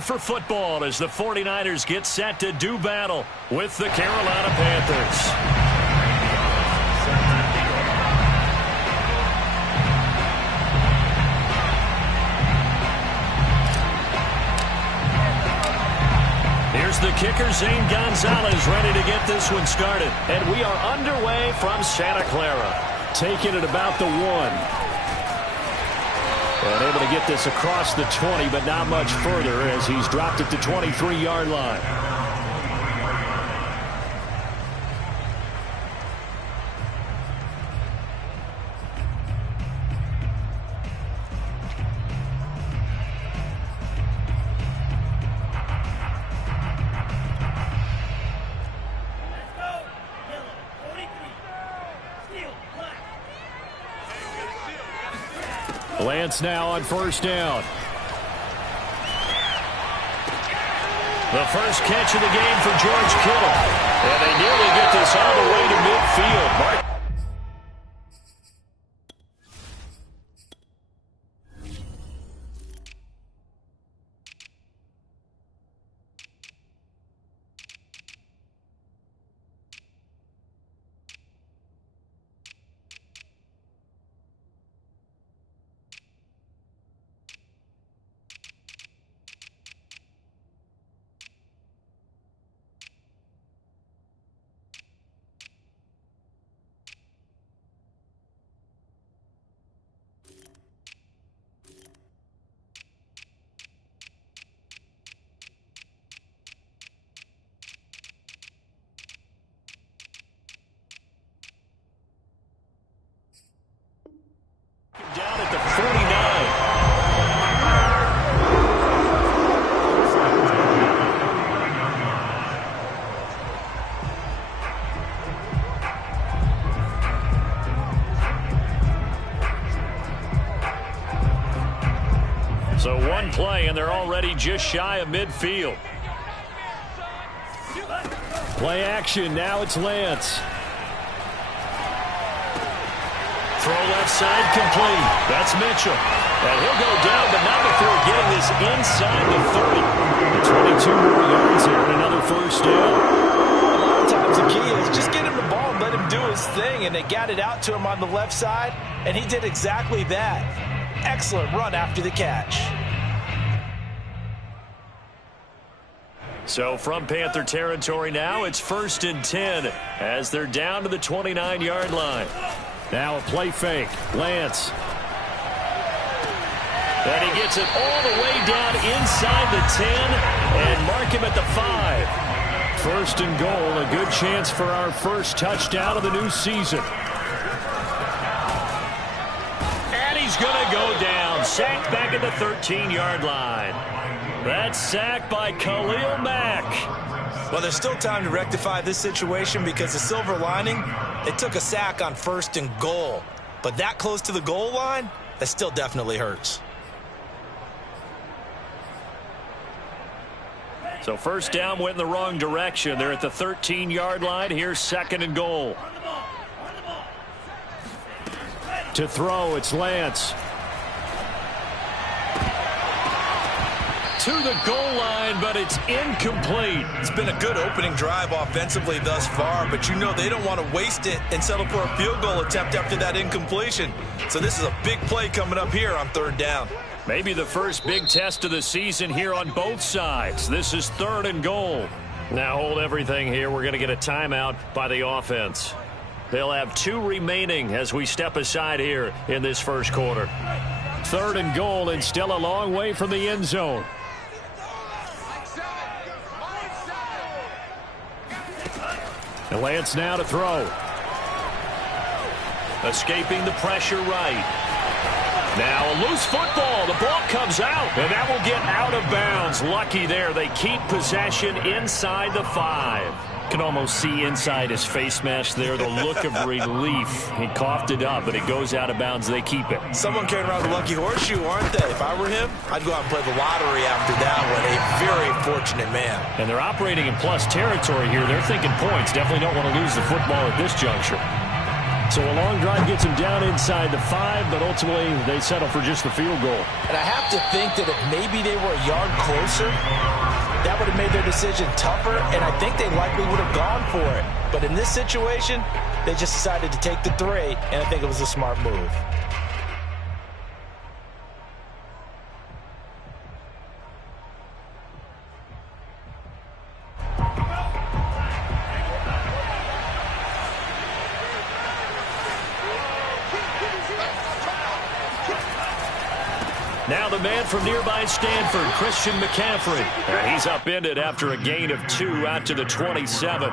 For football as the 49ers get set to do battle with the Carolina Panthers. Here's the kicker, Zane Gonzalez, ready to get this one started. And we are underway from Santa Clara. Taking it about the 1. And able to get this across the 20, but not much further as he's dropped it to 23-yard line. Lance now on first down. The first catch of the game for George Kittle. And they nearly get this all the way to midfield. Down at the 49. So one play, and they're already just shy of midfield. Play action. Now it's Lance. Throw left side complete. That's Mitchell. And he'll go down, but not before getting this inside the 30. The 22 more yards here and another first down. A lot of times the key is just get him the ball and let him do his thing. And they got it out to him on the left side, and he did exactly that. Excellent run after the catch. So from Panther territory now, it's 1st and 10 as they're down to the 29-yard line. Now a play fake. Lance. And he gets it all the way down inside the 10 and mark him at the 5. 1st and goal, a good chance for our first touchdown of the new season. And he's going to go down. Sacked back at the 13-yard line. That's sacked by Khalil Mack. Well, there's still time to rectify this situation because the silver lining, they took a sack on 1st and goal. But that close to the goal line, that still definitely hurts. So first down went in the wrong direction. They're at the 13-yard line. Here's 2nd and goal. To throw, it's Lance. To the goal line, but it's incomplete. It's been a good opening drive offensively thus far, but you know they don't want to waste it and settle for a field goal attempt after that incompletion. So this is a big play coming up here on 3rd down. Maybe the first big test of the season here on both sides. This is 3rd and goal. Now hold everything here. We're going to get a timeout by the offense. They'll have 2 remaining as we step aside here in this first quarter. 3rd and goal, and still a long way from the end zone. And Lance now to throw. Escaping the pressure right. Now a loose football. The ball comes out, and that will get out of bounds. Lucky there. They keep possession inside the 5. Can almost see inside his face mask there the look of relief. He coughed it up, but it goes out of bounds. They keep it. Someone carrying around the lucky horseshoe, aren't they? If I were him, I'd go out and play the lottery after that one. A very fortunate man. And they're operating in plus territory here. They're thinking points. Definitely don't want to lose the football at this juncture. So a long drive gets him down inside the 5, but ultimately they settle for just the field goal. And I have to think that if maybe they were a yard closer, that would have made their decision tougher, and I think they likely would have gone for it. But in this situation, they just decided to take the 3, and I think it was a smart move. Now the man from nearby Stanford, Christian McCaffrey. He's upended after a gain of 2 out to the 27.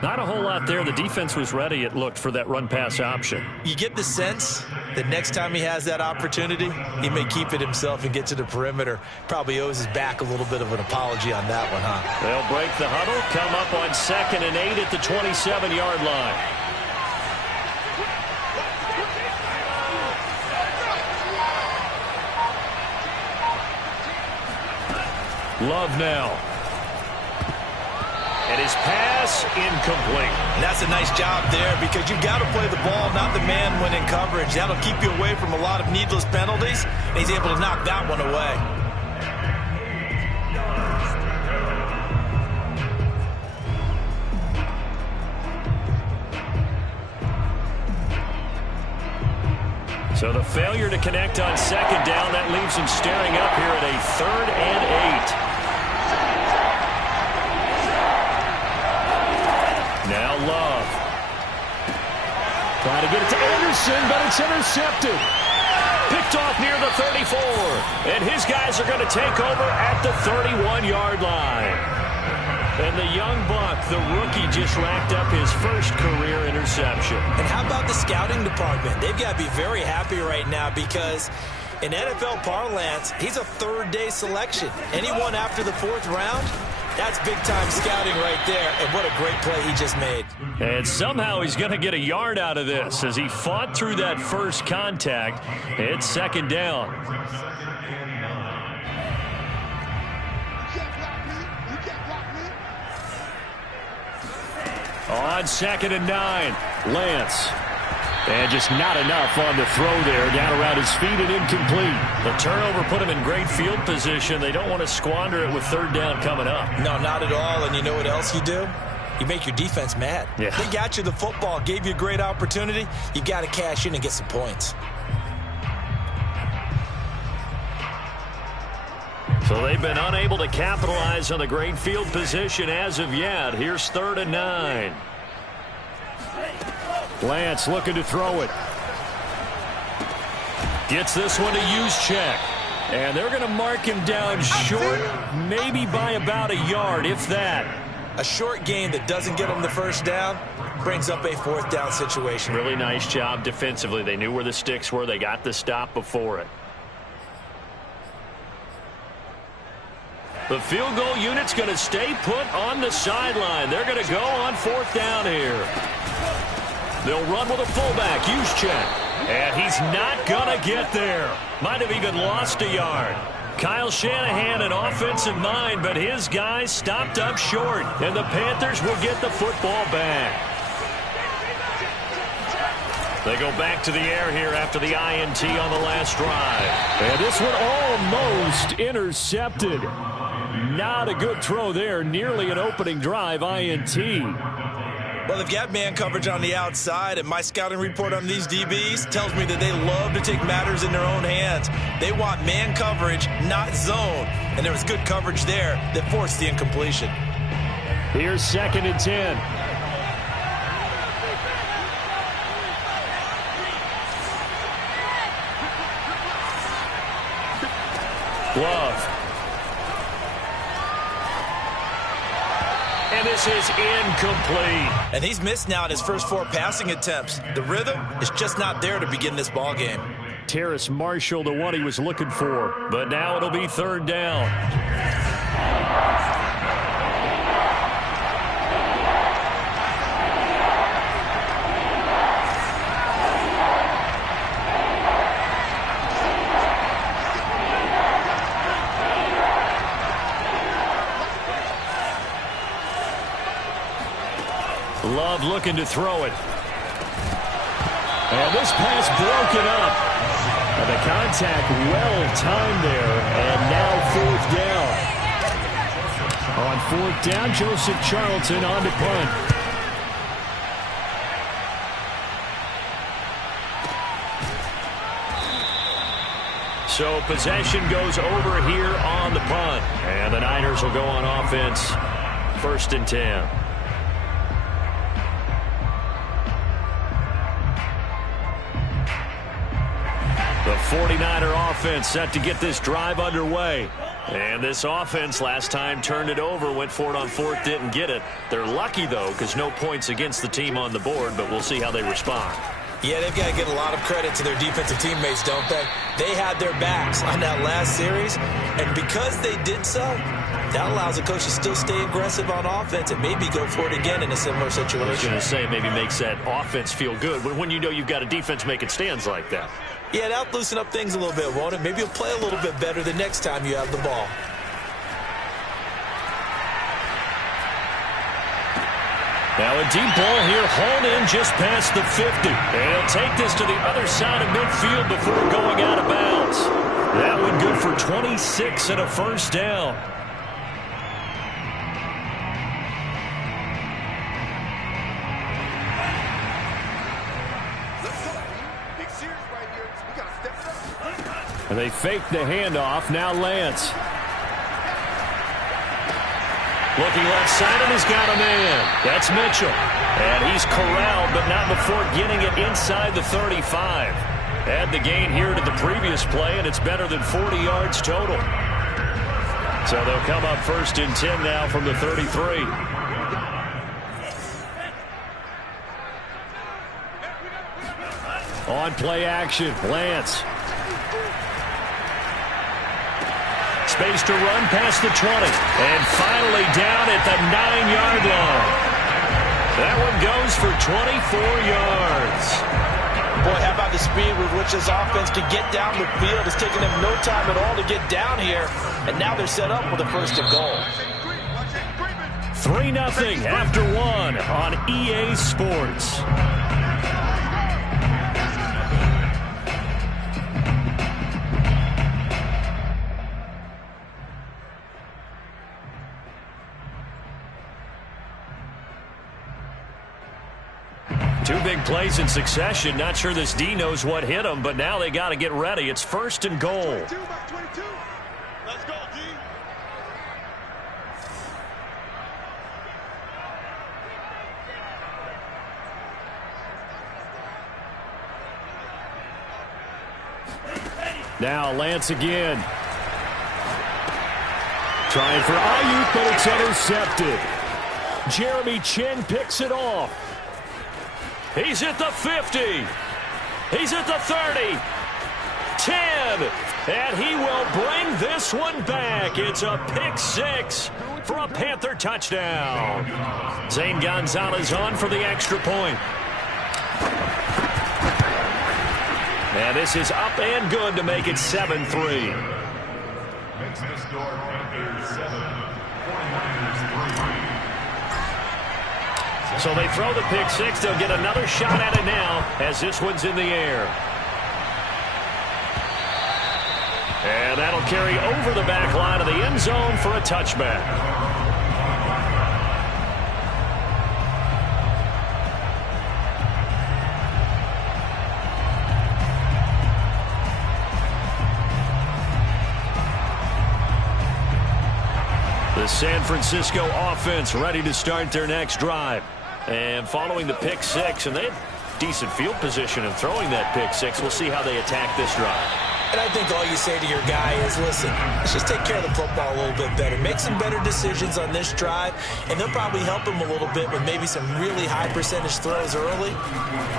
Not a whole lot there. The defense was ready, it looked, for that run-pass option. You get the sense that next time he has that opportunity, he may keep it himself and get to the perimeter. Probably owes his back a little bit of an apology on that one, huh? They'll break the huddle, come up on 2nd and 8 at the 27-yard line. Love now. And his pass incomplete. And that's a nice job there because you've got to play the ball, not the man when in coverage. That'll keep you away from a lot of needless penalties. And he's able to knock that one away. So the failure to connect on 2nd down, that leaves him staring up here at a 3rd and 8. Now Love. Trying to get it to Anderson, but it's intercepted. Picked off near the 34. And his guys are going to take over at the 31-yard line. And the young buck, the rookie, just racked up his first career interception. And how about the scouting department? They've got to be very happy right now because in NFL parlance, he's a 3rd-day selection. Anyone after the 4th round, that's big-time scouting right there, and what a great play he just made. And somehow he's going to get a yard out of this as he fought through that first contact. It's 2nd down. On 2nd and 9, Lance. And just not enough on the throw there. Down around his feet and incomplete. The turnover put him in great field position. They don't want to squander it with 3rd down coming up. No, not at all. And you know what else you do? You make your defense mad. Yeah. They got you the football, gave you a great opportunity. You got to cash in and get some points. So they've been unable to capitalize on the great field position as of yet. Here's 3rd and 9. Lance looking to throw it. Gets this one to Juszczyk. And they're going to mark him down short, maybe by about a yard, if that. A short gain that doesn't get them the 1st down brings up a 4th down situation. Really nice job defensively. They knew where the sticks were. They got the stop before it. The field goal unit's going to stay put on the sideline. They're going to go on 4th down here. They'll run with a fullback, Juszczyk. And he's not going to get there. Might have even lost a yard. Kyle Shanahan, an offensive mind, but his guys stopped up short. And the Panthers will get the football back. They go back to the air here after the INT on the last drive. And this one almost intercepted. Not a good throw there. Nearly an opening drive INT. Well, they've got man coverage on the outside, and my scouting report on these DBs tells me that they love to take matters in their own hands. They want man coverage, not zone. And there was good coverage there that forced the incompletion. Here's 2nd and 10. Love. And this is incomplete. And he's missed now in his first 4 passing attempts. The rhythm is just not there to begin this ball game. Terrace Marshall, the one he was looking for. But now it'll be 3rd down. Love looking to throw it. And this pass broken up. And the contact well-timed there. And now 4th down. On 4th down, Joseph Charlton on to punt. So possession goes over here on the punt. And the Niners will go on offense. 1st and 10. The 49er offense set to get this drive underway. And this offense last time turned it over, went for it on 4th, didn't get it. They're lucky, though, because no points against the team on the board, but we'll see how they respond. Yeah, they've got to give a lot of credit to their defensive teammates, don't they? They had their backs on that last series, and because they did so, that allows the coach to still stay aggressive on offense and maybe go for it again in a similar situation. I was going to say, maybe makes that offense feel good when you know you've got a defense making stands like that. Yeah, that'll loosen up things a little bit, won't it? Maybe you'll play a little bit better the next time you have the ball. Now a deep ball here, hauled in just past the 50. And he'll take this to the other side of midfield before going out of bounds. That one good for 26 and a 1st down. And they fake the handoff. Now Lance. Looking left side, and he's got a man. That's Mitchell. And he's corralled, but not before getting it inside the 35. Add the gain here to the previous play, and it's better than 40 yards total. So they'll come up 1st and 10 now from the 33. On play action, Lance. Space to run past the 20. And finally down at the 9-yard line. That one goes for 24 yards. Boy, how about the speed with which this offense can get down the field? It's taken them no time at all to get down here. And now they're set up with a 1st and goal. 3-0 after 1 on EA Sports. Two big plays in succession. Not sure this D knows what hit him, but now they got to get ready. It's 1st and goal. 22 by 22. Let's go, D. Now Lance again. Trying for Ayuk, but it's intercepted. Jeremy Chin picks it off. He's at the 50. He's at the 30. 10. And he will bring this one back. It's a pick 6 for a Panther touchdown. Zane Gonzalez on for the extra point. And this is up and good to make it 7-3. Makes the score Panthers 7, 49ers 3. So they throw the pick 6. They'll get another shot at it now as this one's in the air. And that'll carry over the back line of the end zone for a touchback. The San Francisco offense ready to start their next drive. And following the pick 6, and they had decent field position in throwing that pick 6. We'll see how they attack this drive. And I think all you say to your guy is, listen, let's just take care of the football a little bit better. Make some better decisions on this drive, and they'll probably help him a little bit with maybe some really high percentage throws early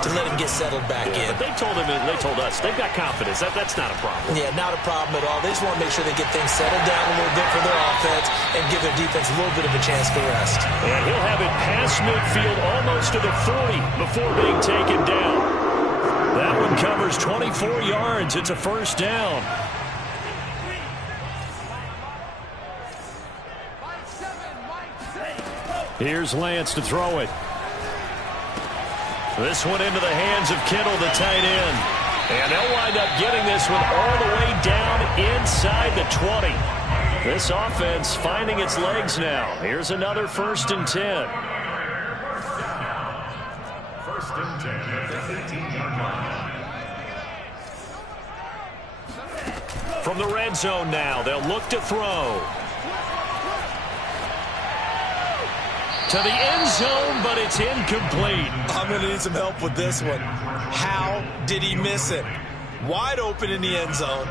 to let him get settled back in. But they told us, they've got confidence. That's not a problem. Yeah, not a problem at all. They just want to make sure they get things settled down a little bit for their offense and give their defense a little bit of a chance to rest. And he'll have it past midfield almost to the 40 before being taken down. That one covers 24 yards. It's a 1st down. Here's Lance to throw it. This one into the hands of Kittle, the tight end. And they'll wind up getting this one all the way down inside the 20. This offense finding its legs now. Here's another 1st and 10. 1st and 10 at the 18-yard line. From the red zone now, they'll look to throw. To the end zone, but it's incomplete. I'm going to need some help with this one. How did he miss it? Wide open in the end zone.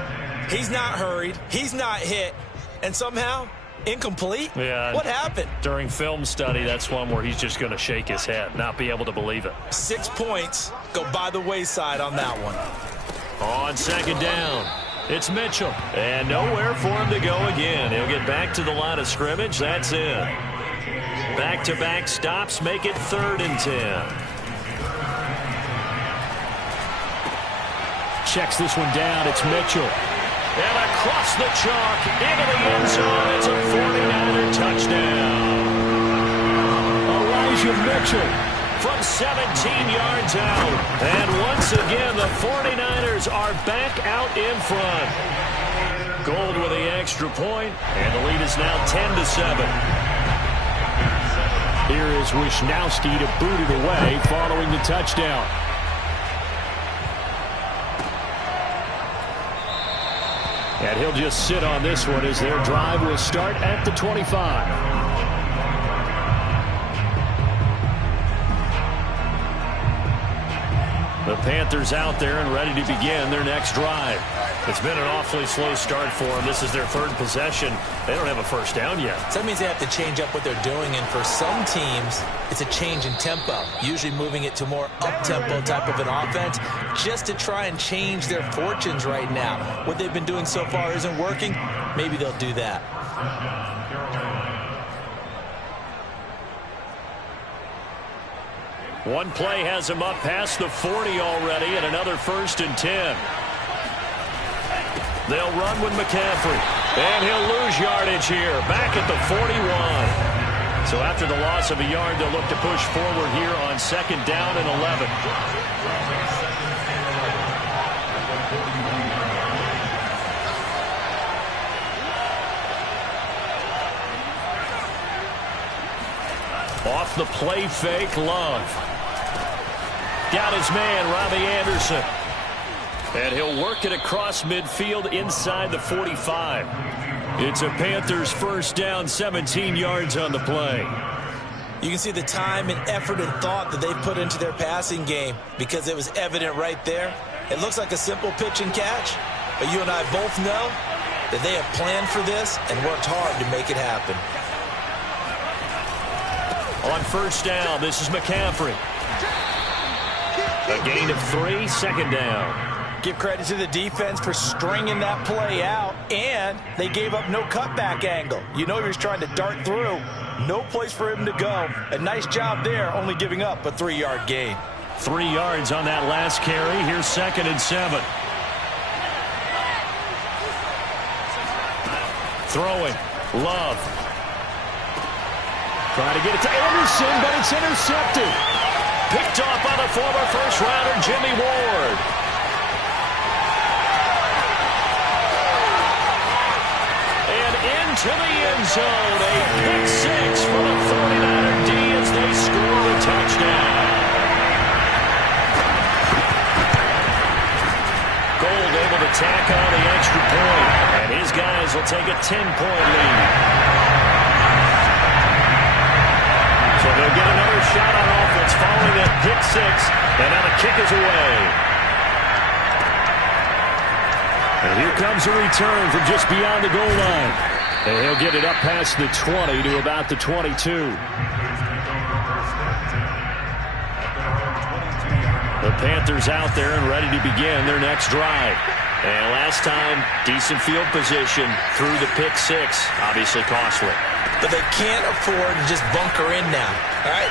He's not hurried. He's not hit. And somehow, incomplete? Yeah. What happened? During film study, that's one where he's just going to shake his head, not be able to believe it. 6 points go by the wayside on that one. On 2nd down, it's Mitchell. And nowhere for him to go again. He'll get back to the line of scrimmage. That's it. Back-to-back stops make it 3rd and 10. Checks this one down. It's Mitchell. And across the chalk into the end zone. It's a 49er touchdown. Elijah Mitchell from 17 yards out. And once again, the 49ers are back out in front. Gold with the extra point, and the lead is now 10-7. Here is Wisnowski to boot it away following the touchdown. And he'll just sit on this one as their drive will start at the 25. The Panthers out there and ready to begin their next drive. It's been an awfully slow start for them. This is their 3rd possession. They don't have a 1st down yet. So that means they have to change up what they're doing, and for some teams, it's a change in tempo, usually moving it to more up-tempo type of an offense, just to try and change their fortunes right now. What they've been doing so far isn't working. Maybe they'll do that. One play has him up past the 40 already, and another 1st and 10. They'll run with McCaffrey, and he'll lose yardage here, back at the 41. So after the loss of a yard, they'll look to push forward here on 2nd down and 11. Off the play fake, Love. Got his man, Robbie Anderson. And he'll work it across midfield inside the 45. It's a Panthers 1st down, 17 yards on the play. You can see the time and effort and thought that they've put into their passing game because it was evident right there. It looks like a simple pitch and catch, but you and I both know that they have planned for this and worked hard to make it happen. On 1st down, this is McCaffrey. A gain of 3, 2nd down. Give credit to the defense for stringing that play out, and they gave up no cutback angle. You know he was trying to dart through. No place for him to go. A nice job there, only giving up a 3-yard gain. 3 yards on that last carry. Here's 2nd and 7. Throwing. Love. Trying to get it to Anderson, but it's intercepted. Picked off by the former 1st-rounder, Jimmy Ward. Into the end zone, a pick 6 for the 49er D as they score the touchdown. Gold able to tack on the extra point, and his guys will take a 10-point lead. So they'll get another shot on offense following that pick 6, and now the kick is away. And here comes a return from just beyond the goal line. And he'll get it up past the 20 to about the 22. The Panthers out there and ready to begin their next drive. And last time, decent field position through the pick 6. Obviously costly. but they can't afford to just bunker in now. All right,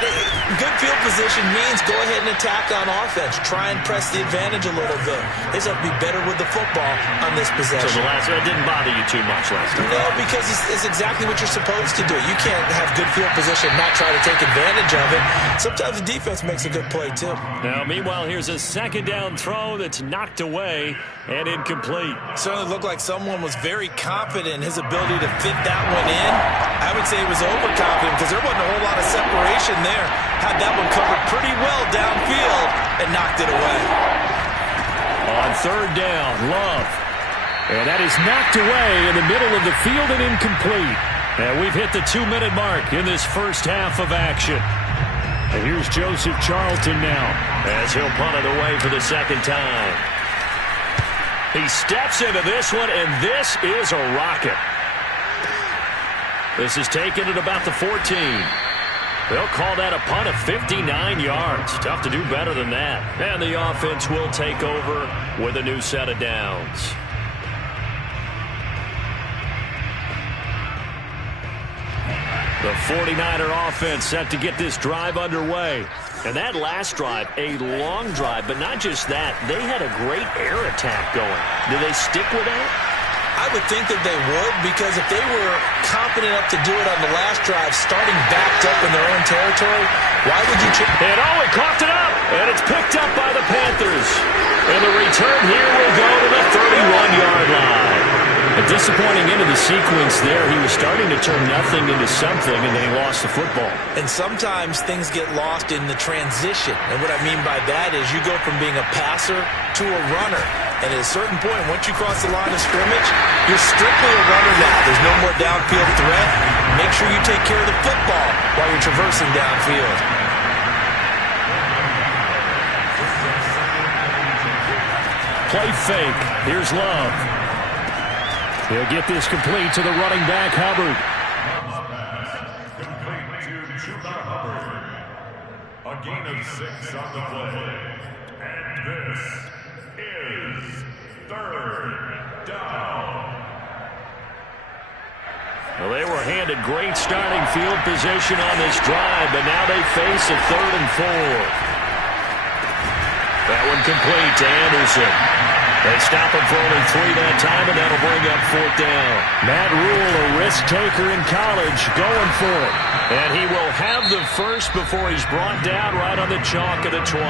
good field position means go ahead and attack on offense. Try and press the advantage a little bit. They just have to be better with the football on this possession. So it didn't bother you too much last time? No, because it's exactly what you're supposed to do. You can't have good field position and not try to take advantage of it. Sometimes the defense makes a good play, too. Now, meanwhile, here's a second down throw that's knocked away and incomplete. Certainly looked like someone was very confident in his ability to fit that one in. I would say he was overconfident because there wasn't a whole lot of separation there. Had that one covered pretty well downfield and knocked it away. On third down, Love. And that is knocked away in the middle of the field and incomplete. And we've hit the 2-minute mark in this first half of action. And here's Joseph Charlton now as he'll punt it away for the second time. He steps into this one, and this is a rocket. This is taken at about the 14. They'll call that a punt of 59 yards. Tough to do better than that. And the offense will take over with a new set of downs. The 49er offense set to get this drive underway. And that last drive, a long drive, but not just that. They had a great air attack going. Do they stick with that? I would think that they would, because if they were confident enough to do it on the last drive, starting backed up in their own territory, why would you change? And he coughed it up, and it's picked up by the Panthers. And the return here will go to the 31-yard line. A disappointing end of the sequence there. He was starting to turn nothing into something, and then he lost the football. And sometimes things get lost in the transition. And what I mean by that is you go from being a passer to a runner. And at a certain point, once you cross the line of scrimmage, you're strictly a runner now. There's no more downfield threat. Make sure you take care of the football while you're traversing downfield. Play fake. Here's Love. He'll get this complete to the running back, Hubbard. Complete to Chuba Hubbard. A gain of 6 on the play. And this is third down. Well, they were handed great starting field position on this drive, but now they face a 3rd and 4. That one complete to Anderson. They stop him for only 3 that time, and that'll bring up 4th down. Matt Rule, a risk taker in college, going for it. And he will have the first before he's brought down right on the chalk of the 20.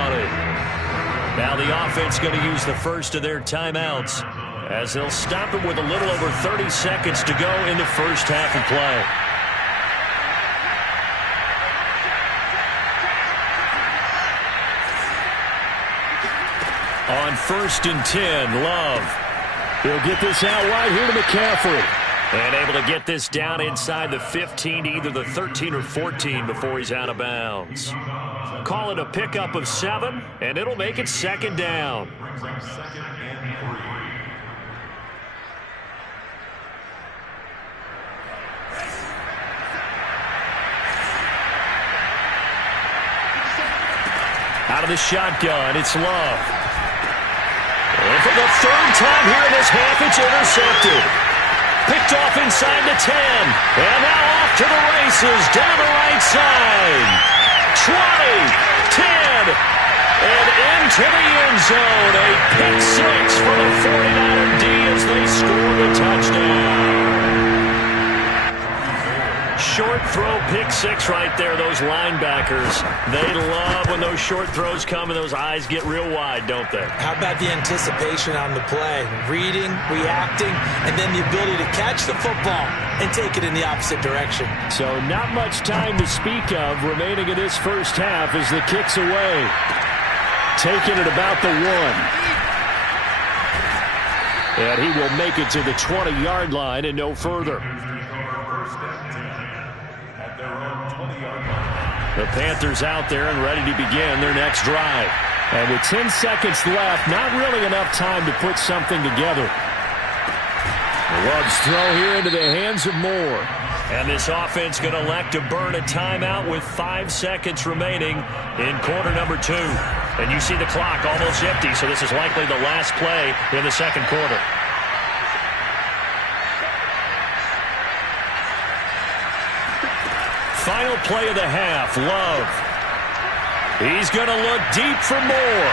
Now the offense going to use the first of their timeouts as they'll stop it with a little over 30 seconds to go in the first half of play. On 1st and 10, Love. He'll get this out wide here to McCaffrey. And able to get this down inside the 15, either the 13 or 14 before he's out of bounds. Call it a pickup of 7, and it'll make it 2nd down. Out of the shotgun, it's Love. And for the 3rd time here in this half, it's intercepted. Picked off inside the 10. And now off to the races down the right side. 20, 10, and into the end zone. A pick 6 for the 49er D as they score the touchdown. Short throw, pick 6 right there. Those linebackers, they love when those short throws come and those eyes get real wide, don't they? How about the anticipation on the play? Reading, reacting, and then the ability to catch the football and take it in the opposite direction. So not much time to speak of remaining in this first half as the kick's away. Taking it about the 1. And he will make it to the 20-yard line and no further. The Panthers out there and ready to begin their next drive. And with 10 seconds left, not really enough time to put something together. Love's throw here into the hands of Moore. And this offense going to elect to burn a timeout with 5 seconds remaining in quarter number 2. And you see the clock almost empty, so this is likely the last play in the second quarter. final play of the half. Love. He's going to look deep for more.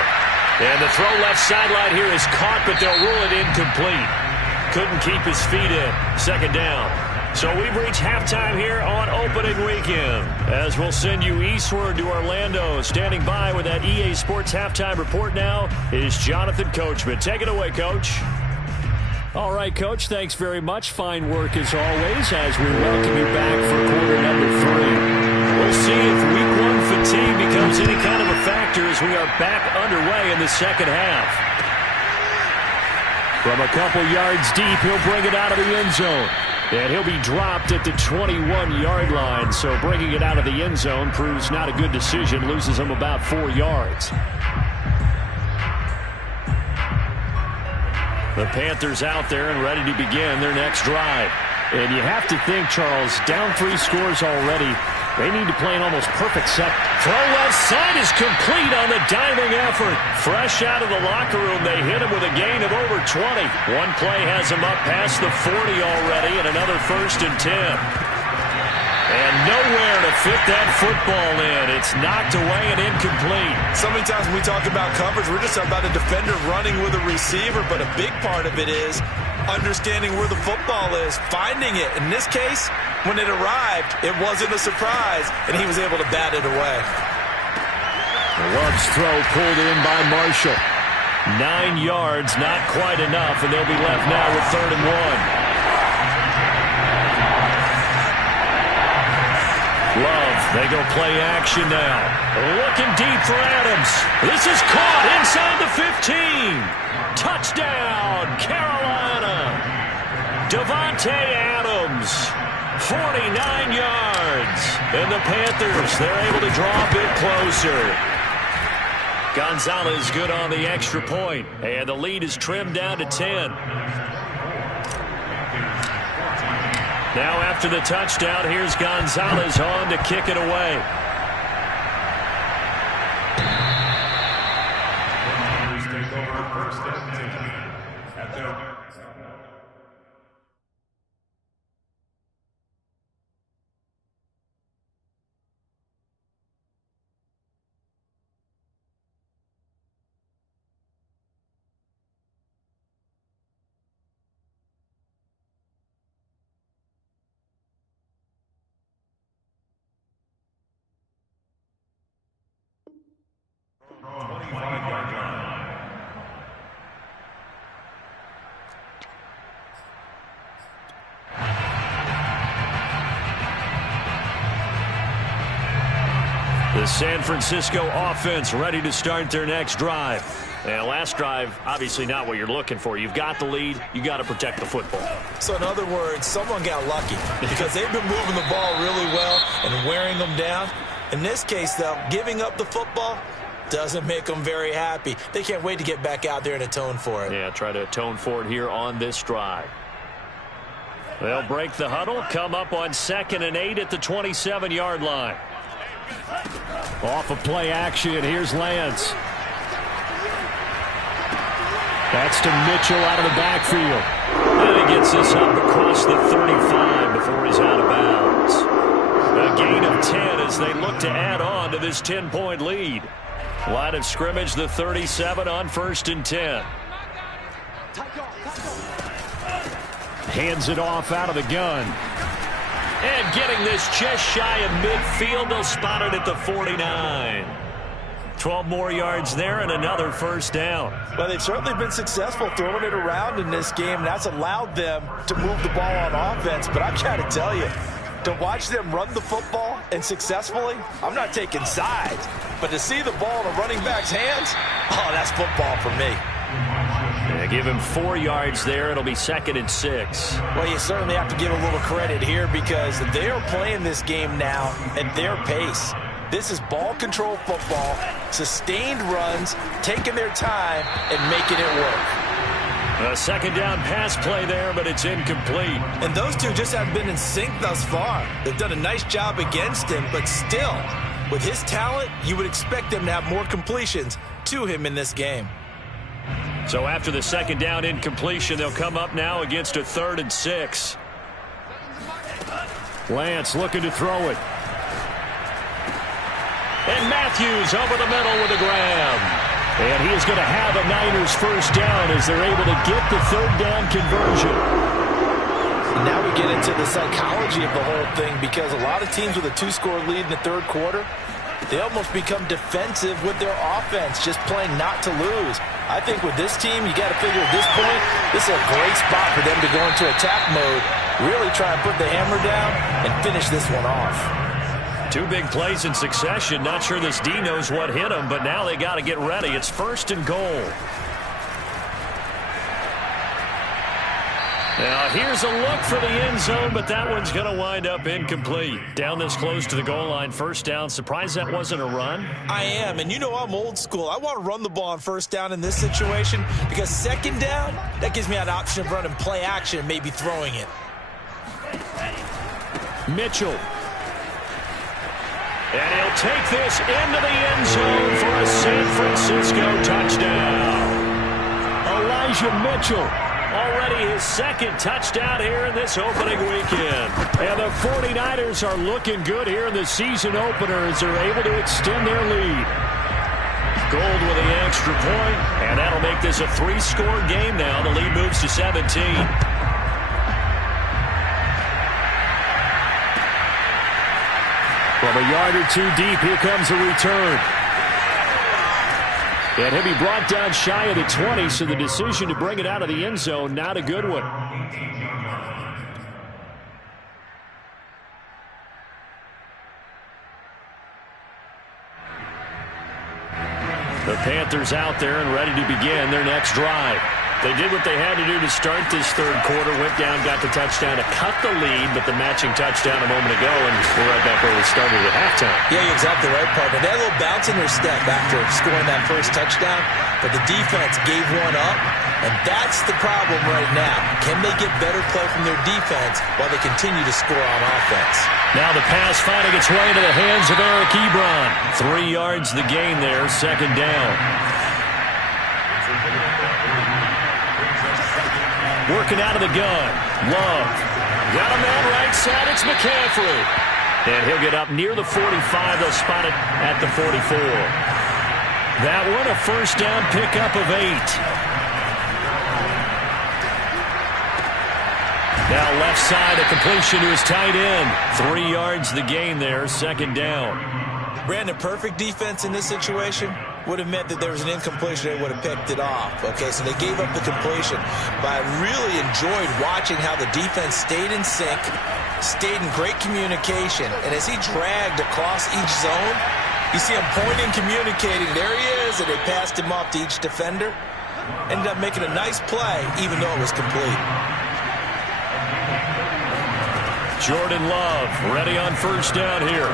And the throw left sideline here is caught, but they'll rule it incomplete. Couldn't keep his feet in. Second down. So we've reached halftime here on opening weekend, as we'll send you eastward to Orlando. Standing by with that EA Sports halftime report now is Jonathan Coachman. Take it away, Coach. All right, Coach, thanks very much. Fine work as always as we welcome you back for quarter number 3. We'll see if week 1 fatigue becomes any kind of a factor as we are back underway in the second half. From a couple yards deep, he'll bring it out of the end zone. And he'll be dropped at the 21-yard line. So bringing it out of the end zone proves not a good decision. Loses him about 4 yards. The Panthers out there and ready to begin their next drive. And you have to think, Charles, down 3 scores already. They need to play an almost perfect set. Throw left side is complete on the diving effort. Fresh out of the locker room, they hit him with a gain of over 20. One play has him up past the 40 already, and another 1st and 10. And nowhere to fit that football in. It's knocked away and incomplete. So many times when we talk about coverage, we're just about a defender running with a receiver, but a big part of it is understanding where the football is, finding it. In this case, when it arrived, it wasn't a surprise, and he was able to bat it away. Love's throw pulled in by Marshall. 9 yards, not quite enough, and they'll be left now with 3rd and 1. Love, they go play action now. Looking deep for Adams. This is caught inside the 15. Touchdown, Carolina. Devontae Adams. 49 yards. And the Panthers, they're able to draw a bit closer. Gonzalez good on the extra point. And the lead is trimmed down to 10. Now after the touchdown, here's Gonzalez on to kick it away. The San Francisco offense ready to start their next drive. And last drive, obviously not what you're looking for. You've got the lead. You got to protect the football. So in other words, someone got lucky because they've been moving the ball really well and wearing them down. In this case, though, giving up the football doesn't make them very happy. They can't wait to get back out there and atone for it. Yeah, try to atone for it here on this drive. They'll break the huddle, come up on 2nd and 8 at the 27-yard line. Off of play action, here's Lance. That's to Mitchell out of the backfield. And he gets this up across the 35 before he's out of bounds. A gain of 10 as they look to add on to this 10-point lead. Line of scrimmage, the 37 on 1st and 10. Hands it off out of the gun. And getting this just shy of midfield, they'll spot it at the 49. 12 more yards there and another 1st down. Well, they've certainly been successful throwing it around in this game, and that's allowed them to move the ball on offense. But I've got to tell you, to watch them run the football and successfully, I'm not taking sides. But to see the ball in a running back's hands, oh, that's football for me. Yeah, give him 4 yards there. It'll be 2nd and 6. Well, you certainly have to give a little credit here because they are playing this game now at their pace. This is ball control football, sustained runs, taking their time and making it work. A 2nd down pass play there, but it's incomplete. And those two just haven't been in sync thus far. They've done a nice job against him, but still, with his talent, you would expect them to have more completions to him in this game. So after the 2nd down incompletion, they'll come up now against a 3rd and 6. Lance looking to throw it. And Matthews over the middle with a grab. And he is going to have a Niners first down as they're able to get the third down conversion. Now we get into the psychology of the whole thing, because a lot of teams with a 2-score lead in the third quarter, they almost become defensive with their offense, just playing not to lose. I think with this team, you got to figure at this point, this is a great spot for them to go into attack mode, really try and put the hammer down and finish this one off. 2 big plays in succession. Not sure this D knows what hit them, but now they got to get ready. It's first and goal. Now, here's a look for the end zone, but that one's going to wind up incomplete. Down this close to the goal line, first down. Surprised that wasn't a run? I am, and you know I'm old school. I want to run the ball on first down in this situation, because second down, that gives me an option of running play action and maybe throwing it. Mitchell. And he'll take this into the end zone for a San Francisco touchdown. Elijah Mitchell. Already his second touchdown here in this opening weekend. And the 49ers are looking good here in the season opener as they're able to extend their lead. Gold with the extra point, and that'll make this a 3-score game now. The lead moves to 17. From a yard or 2 deep, here comes a return. And he'll be brought down shy of the 20, so the decision to bring it out of the end zone, not a good one. The Panthers out there and ready to begin their next drive. They did what they had to do to start this third quarter, went down, got the touchdown to cut the lead, but the matching touchdown a moment ago, and we're right back where we started at halftime. Yeah, you're exactly right, partner. They had a little bounce in their step after scoring that first touchdown, but the defense gave one up, and that's the problem right now. Can they get better play from their defense while they continue to score on offense? Now the pass finding its way into the hands of Eric Ebron. 3 yards the gain there, second down. Working out of the gun. Love. Got a man right side. It's McCaffrey. And he'll get up near the 45. They'll spot it at the 44. That one a first down pickup of 8. Now left side, a completion to his tight end. 3 yards the gain there, second down. Brandon, perfect defense in this situation would have meant that there was an incompletion. They would have picked it off. Okay, so they gave up the completion. But I really enjoyed watching how the defense stayed in sync, stayed in great communication. And as he dragged across each zone, you see him pointing, communicating. There he is, and they passed him off to each defender. Ended up making a nice play, even though it was complete. Jordan Love ready on first down here.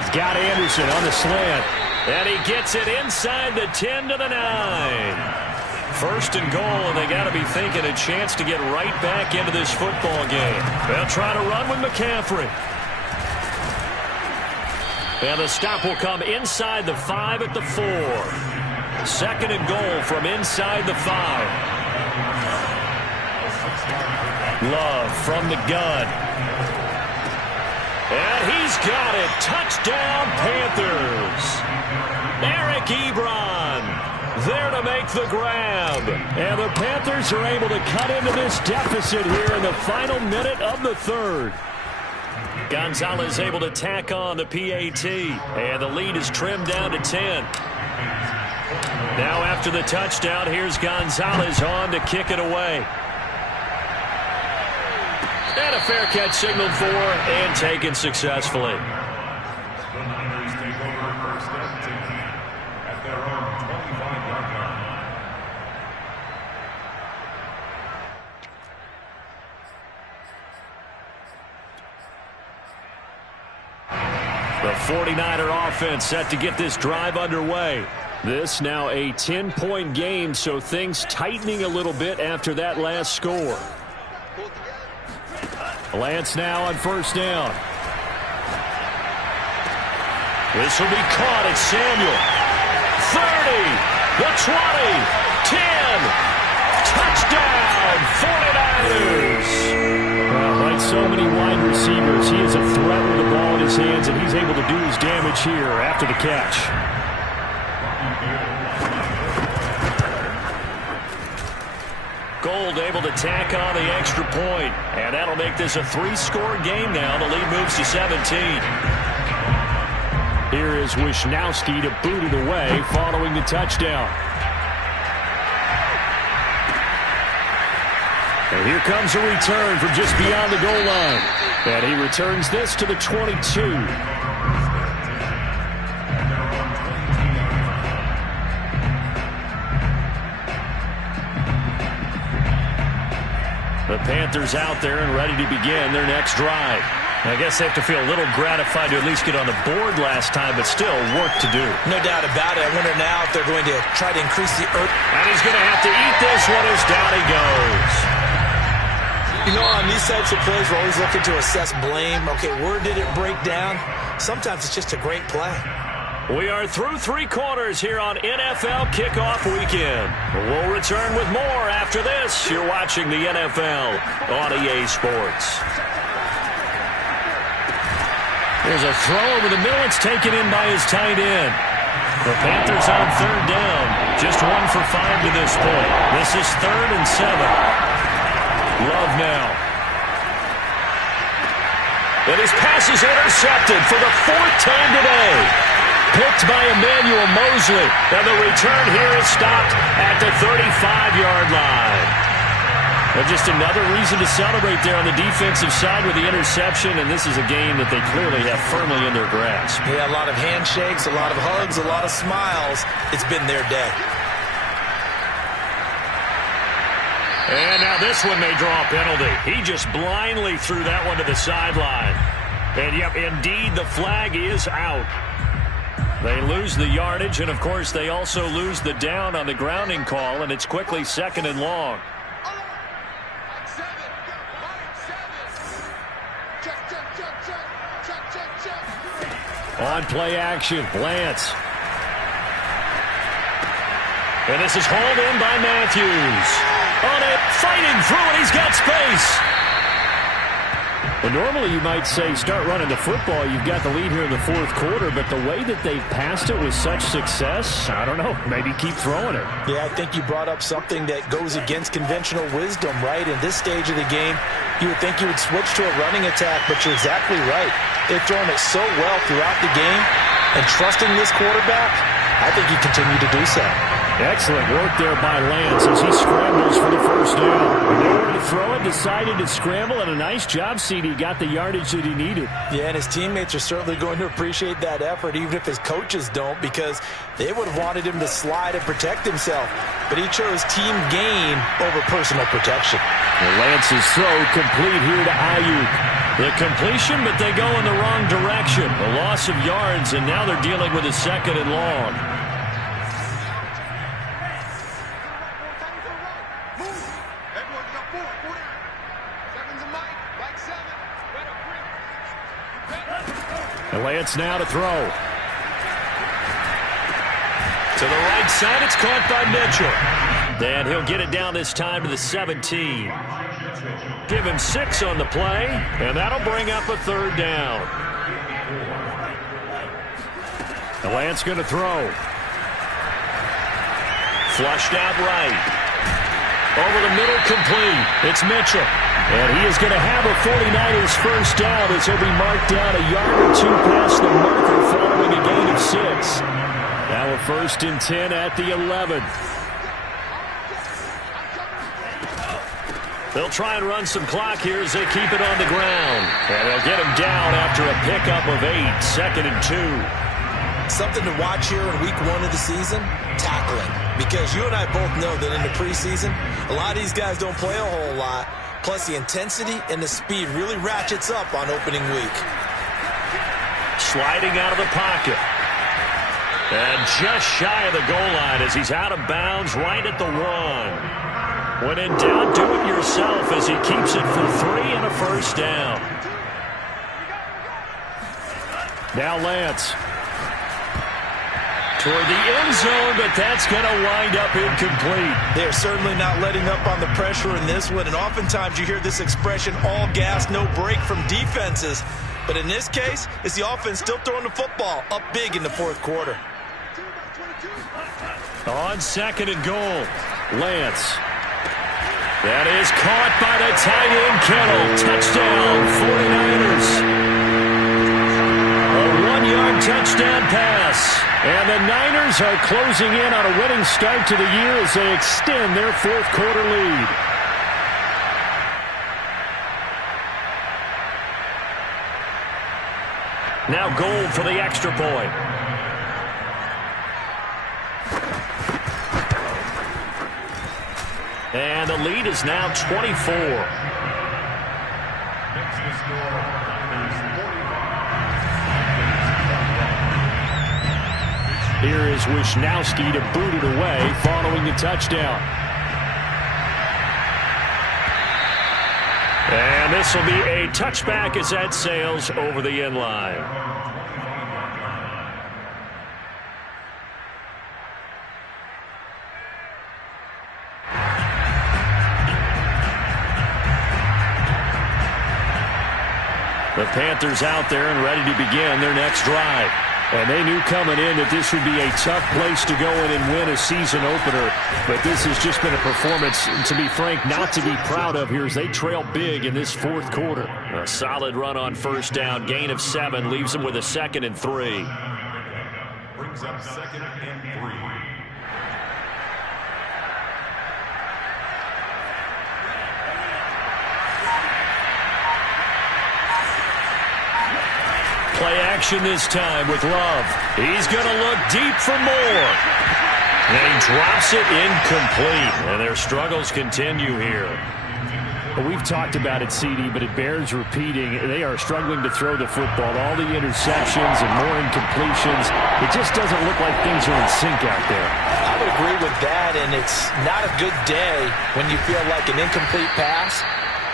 He's got Anderson on the slant. And he gets it inside the 10 to the 9. First and goal, and they got to be thinking a chance to get right back into this football game. They'll try to run with McCaffrey. And the stop will come inside the 5 at the 4. Second and goal from inside the 5. Love from the gun. And he's got it. Touchdown, Panthers. Eric Ebron there to make the grab. And the Panthers are able to cut into this deficit here in the final minute of the third. Gonzalez able to tack on the PAT. And the lead is trimmed down to 10. Now after the touchdown, here's Gonzalez on to kick it away. And a fair catch signaled for and taken successfully. The Niners take over first and 10 at their own 25-yard line. The 49er offense set to get this drive underway. This now a 10-point game, so things tightening a little bit after that last score. Lance now on first down. This will be caught at Samuel. 30, the 20, 10. Touchdown, 49ers. Like so many wide receivers, he is a threat with the ball in his his hands, and he's able to do his damage here after the catch. Gold able to tack on the extra point, and that'll make this a 3-score game now. The lead moves to 17. Here is Wisnowski to boot it away following the touchdown. And here comes a return from just beyond the goal line. And he returns this to the 22. The Panthers out there and ready to begin their next drive. I guess they have to feel a little gratified to at least get on the board last time, but still work to do. No doubt about it. I wonder now if they're going to try to increase the earth. And he's going to have to eat this one as down he goes. You know, on these types of plays, we're always looking to assess blame. Okay, where did it break down? Sometimes it's just a great play. We are through 3 quarters here on NFL Kickoff Weekend. We'll return with more after this. You're watching the NFL on EA Sports. There's a throw over the middle. It's taken in by his tight end. The Panthers on 3rd down. Just 1 for 5 to this point. This is 3rd and 7. Love now. And his pass is intercepted for the 4th time today. Picked by Emmanuel Mosley. And the return here is stopped at the 35-yard line. And just another reason to celebrate there on the defensive side with the interception. And this is a game that they clearly have firmly in their grasp. Yeah, a lot of handshakes, a lot of hugs, a lot of smiles. It's been their day. And now this one may draw a penalty. He just blindly threw that one to the sideline. And, yep, indeed, the flag is out. They lose the yardage, and, of course, they also lose the down on the grounding call, and it's quickly 2nd and long. On play action, Lance. And this is hauled in by Matthews. On it, fighting through it, he's got space. And normally you might say start running the football. You've got the lead here in the 4th quarter, but the way that they've passed it with such success, I don't know, maybe keep throwing it. Yeah, I think you brought up something that goes against conventional wisdom, right? In this stage of the game, you would think you would switch to a running attack, but you're exactly right. They've thrown it so well throughout the game, and trusting this quarterback, I think you continue to do so. Excellent work there by Lance as he scrambles for the 1st down. Nowhere to throw it, decided to scramble, and a nice job, CD. Got the yardage that he needed. Yeah, and his teammates are certainly going to appreciate that effort, even if his coaches don't, because they would have wanted him to slide and protect himself. But he chose team gain over personal protection. Well, Lance's throw complete here to Ayuk. The completion, but they go in the wrong direction. A loss of yards, and now they're dealing with a 2nd and long. And Lance now to throw. To the right side, it's caught by Mitchell. And he'll get it down this time to the 17. Give him 6 on the play, and that'll bring up a 3rd down. And Lance going to throw. Flushed out right. Over the middle, complete. It's Mitchell. And he is going to have a 49ers 1st down as he'll be marked down a yard or 2 past the marker following a gain of 6. Now a 1st and 10 at the 11. They'll try and run some clock here as they keep it on the ground. And they'll get him down after a pickup of 8, 2nd and 2. Something to watch here in week 1 of the season, tackling. Because you and I both know that in the preseason, a lot of these guys don't play a whole lot. Plus, the intensity and the speed really ratchets up on opening week. Sliding out of the pocket. And just shy of the goal line as he's out of bounds right at the 1. When in doubt, do it yourself as he keeps it for 3 and a 1st down. Now Lance. Toward the end zone, but that's going to wind up incomplete. They're certainly not letting up on the pressure in this one, and oftentimes you hear this expression, all gas, no break from defenses. But in this case, it's the offense still throwing the football up big in the fourth quarter. On 2nd and goal, Lance. That is caught by the tight end, Kittle. Touchdown, 49ers. A 1-yard touchdown pass. And the Niners are closing in on a winning start to the year as they extend their fourth quarter lead. Now Gold for the extra point. And the lead is now 24. Here is Wisnowski to boot it away following the touchdown. And this will be a touchback as that sails over the end line. The Panthers out there and ready to begin their next drive. And they knew coming in that this would be a tough place to go in and win a season opener. But this has just been a performance, to be frank, not to be proud of here as they trail big in this fourth quarter. A solid run on first down. Gain of 7 leaves them with a 2nd and 3. Brings up 2nd and 3. Play action this time with Love. He's going to look deep for more. And he drops it incomplete. And their struggles continue here. Well, we've talked about it, CD, but it bears repeating. They are struggling to throw the football. All the interceptions and more incompletions. It just doesn't look like things are in sync out there. I would agree with that, and it's not a good day when you feel like an incomplete pass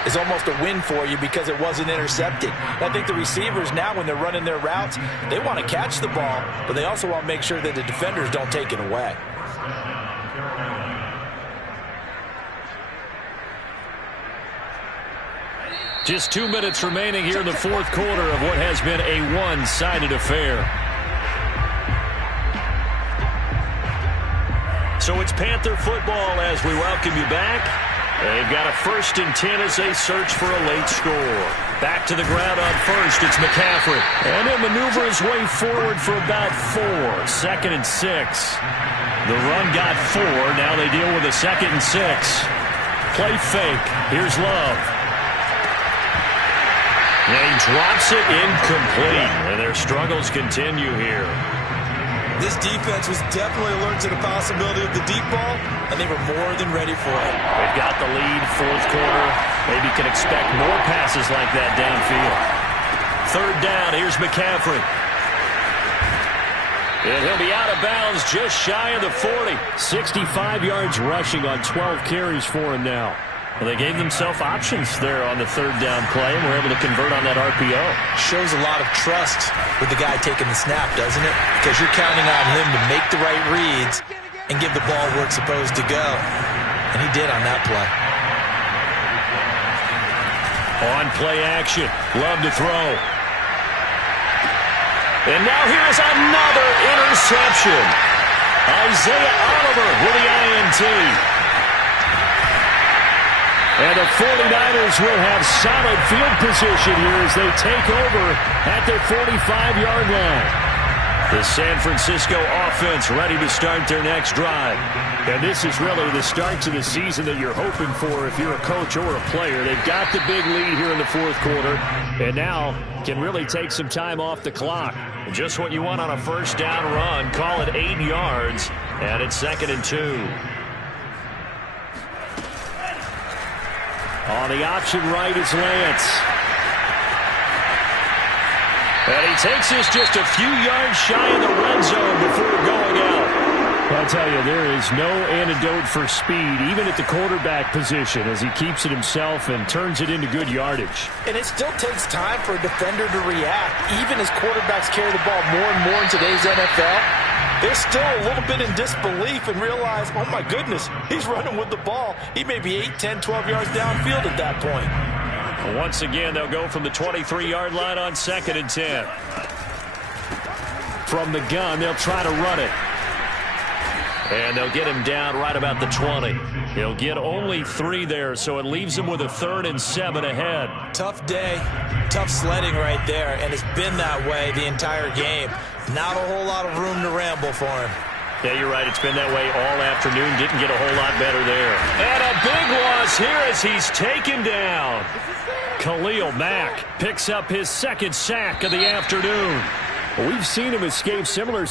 is almost a win for you because it wasn't intercepted. I think the receivers now, when they're running their routes, they want to catch the ball, but they also want to make sure that the defenders don't take it away. Just 2 minutes remaining here in the fourth quarter of what has been a one-sided affair. So it's Panther football as we welcome you back. They've got a 1st and 10 as they search for a late score. Back to the ground on first, it's McCaffrey. And he'll maneuver his way forward for about 4. 2nd and 6. The run got 4. Now they deal with a 2nd and 6. Play fake. Here's Love. And he drops it incomplete. And their struggles continue here. This defense was definitely alert to the possibility of the deep ball, and they were more than ready for it. They've got the lead, fourth quarter. Maybe can expect more passes like that downfield. 3rd down, here's McCaffrey. And he'll be out of bounds just shy of the 40. 65 yards rushing on 12 carries for him now. Well, they gave themselves options there on the 3rd down play, and were able to convert on that RPO. Shows a lot of trust with the guy taking the snap, doesn't it? Because you're counting on him to make the right reads and give the ball where it's supposed to go. And he did on that play. On play action. Love to throw. And now here's another interception. Isaiah Oliver with the INT. And the 49ers will have solid field position here as they take over at their 45-yard line. The San Francisco offense ready to start their next drive. And this is really the start to the season that you're hoping for if you're a coach or a player. They've got the big lead here in the fourth quarter, and now can really take some time off the clock. Just what you want on a first down run. Call it 8 yards, and it's 2nd and 2. On the option right is Lance. And he takes this just a few yards shy of the red zone before going out. I'll tell you, there is no antidote for speed, even at the quarterback position, as he keeps it himself and turns it into good yardage. And it still takes time for a defender to react. Even as quarterbacks carry the ball more and more in today's NFL, they're still a little bit in disbelief and realize, oh my goodness, he's running with the ball. He may be 8, 10, 12 yards downfield at that point. Once again, they'll go from the 23-yard line on 2nd and 10. From the gun, they'll try to run it. And they'll get him down right about the 20. He'll get only 3 there, so it leaves him with a 3rd and 7 ahead. Tough day, tough sledding right there, and it's been that way the entire game. Not a whole lot of room to ramble for him. Yeah, you're right. It's been that way all afternoon. Didn't get a whole lot better there. And a big loss here as he's taken down. Khalil Mack picks up his 2nd sack of the afternoon. We've seen him escape similar